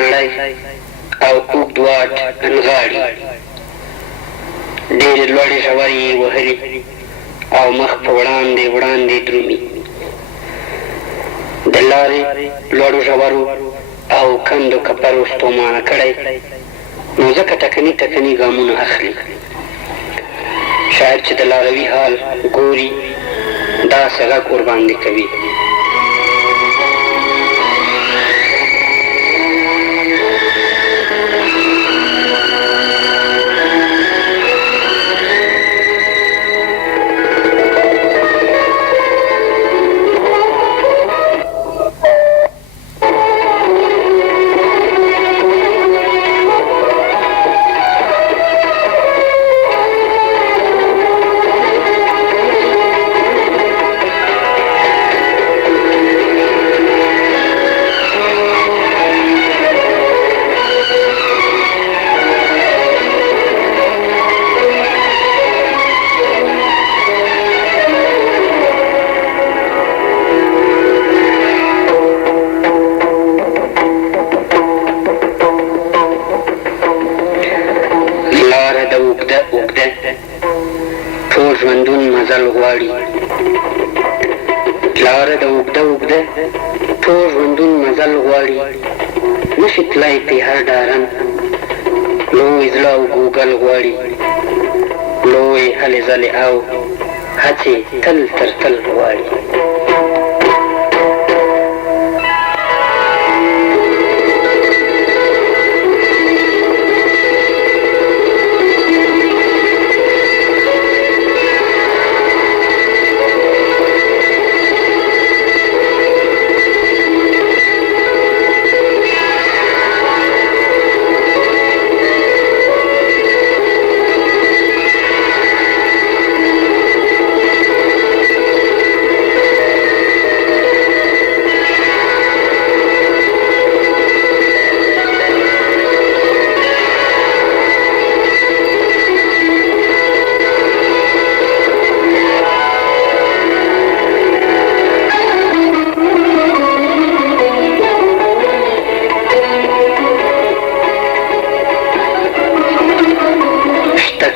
نړۍ او اوږد واټ انغاړي. ډېرې لوړې ژورې یې وهلي او مخ په وړاندې وړاندې درومي. د لارې لوړو ژورو او کندو کپرو ستومانه کړی، نو ځکه ټکني ټکني ګامونه اخلي. شاید چې د لاروي حال ګوري، داسې غږ ورباندې کوي. ټول ژوندون مزل غواړي. لاره د اوږده اوږده ټول ژوندون مزل غواړي. نشي تلای پې هر ډارن، لوی زړه او ګوګل غواړي. لوی هلې ځلې او هڅې تل تر تل غواړي.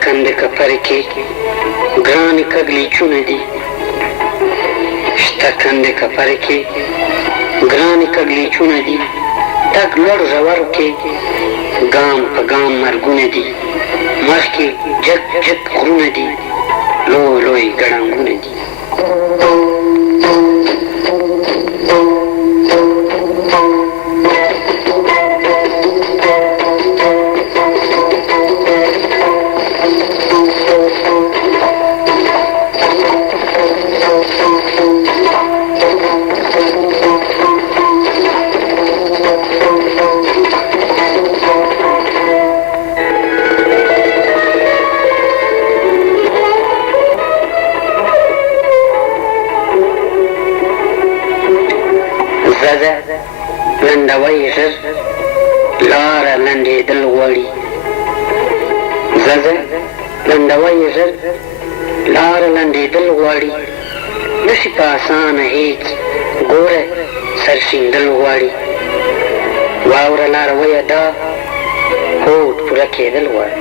کندې کپرې کې ګرانې کږلېچونه دي. شته کندې کپرې کې ګرانې کږلېچونه دي. تګ لوړ ژورو کې ګام په ګام مرګونه دي. مخکې جګ جګ غرونه دي، لوی لوی ګړنګونه دي. زده لنډوی ژر لاره لنډېدل غواړي. زده لنډوی ژر لاره لنډېدل غواړي. نشي په اسانه هېڅ ګوره سرشیندل غواړي. واوره لارویه دا هوډ پوره کېدل غواړي.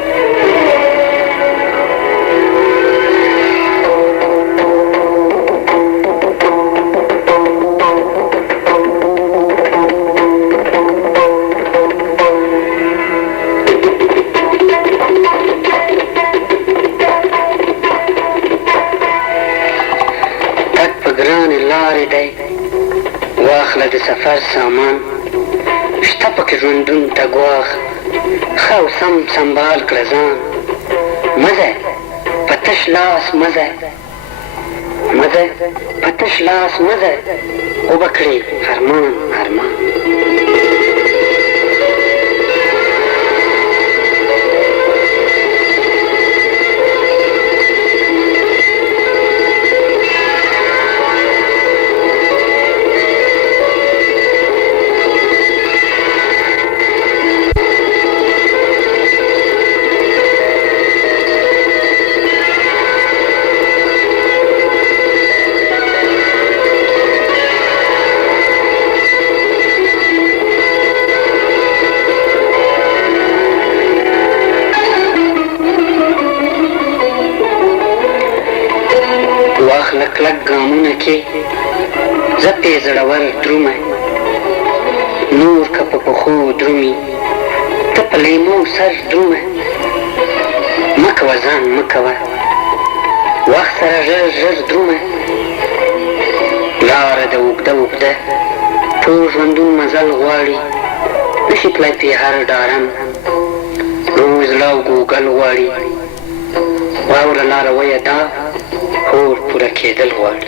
لارې دی واخله د سفر سامان. شته پکې ژوندون ته ګواښ، ښه او سم سنبال کړه ځان. مه ځه په تش لاس مه ځه، مه ځه په تش لاس مه ځه، وبه کړې ارمان ارمان. کلک کلک ګامونه کې زه پې زړور درومه نور که په پښو درومي ته په لیمو سر درومه مه کوه ځان مه کوه وخت سره ژر ژر درومه لاره ده اوږده اوږده ټول ژوندون مزل غواړي نشي تللی پې هر ډارن روی زړه او ګوګل غواړي واوره لاره ویه دا هور پوره کېدل غواړي